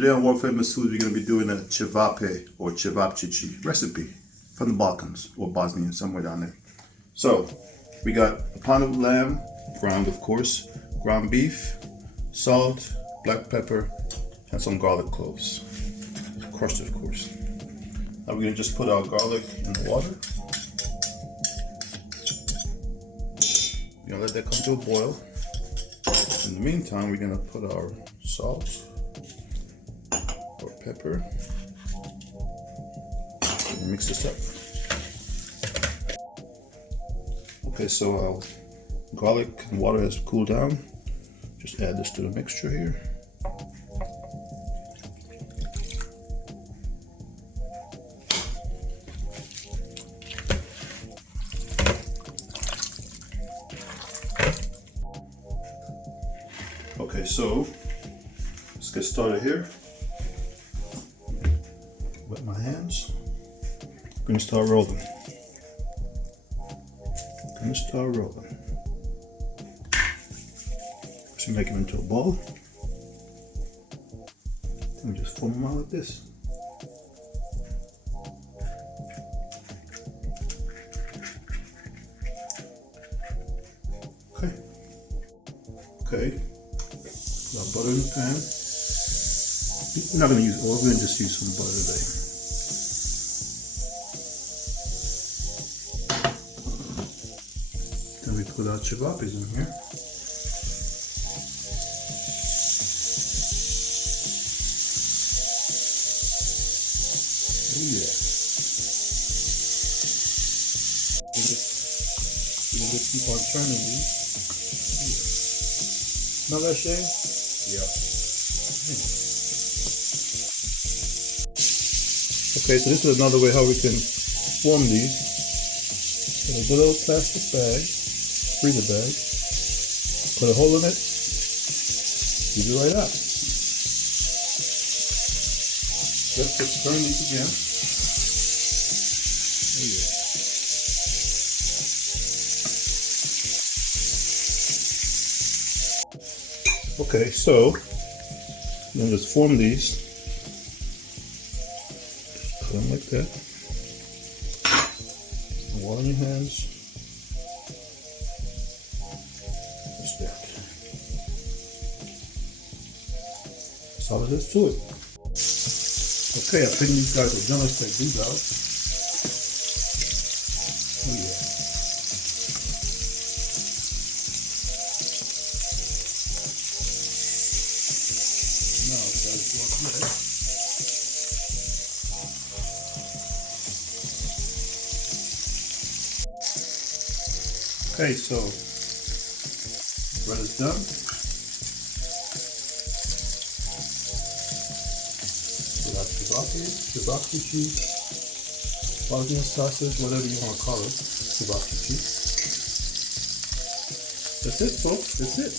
Today on Worldfamousfoodz, we're going to be doing a ČEVAPČIČI or ČEVAPČIČI recipe from the Balkans or Bosnia, somewhere down there. So, we got a pound of lamb, ground of course, ground beef, salt, black pepper, and some garlic cloves. Crushed of course. Now we're going to just put our garlic in the water. We're going to let that come to a boil. In the meantime, we're going to put our salt, or pepper, and mix this up. Okay, so our garlic and water has cooled down. Just add this to the mixture here. Okay, so let's get started here. Wet my hands. I'm gonna start rolling. First, we make them into a ball. Then we just form them out like this. Okay. Got butter in the pan. We're not going to use oil, we're going to just use some butter today. Then we put our ČEVAPČIČI in here. Oh yeah. We're going to keep on turning these. Smell that, Shane? Yeah. Okay, so this is another way how we can form these. Get a little plastic bag, freezer bag, put a hole in it, squeeze it right out. Just turn these again. There you go. Okay, so then just form these. Cut them like that. Water in your hands. Just that. That's all it is to it. Okay, I think these guys are done. Let's take these out. Oh yeah. Now it's got to go up there. Okay, so bread is done. We have ČEVAPČIČI, Bosnian sausage, whatever you want to call it, ČEVAPČIČI. That's it, folks. That's it.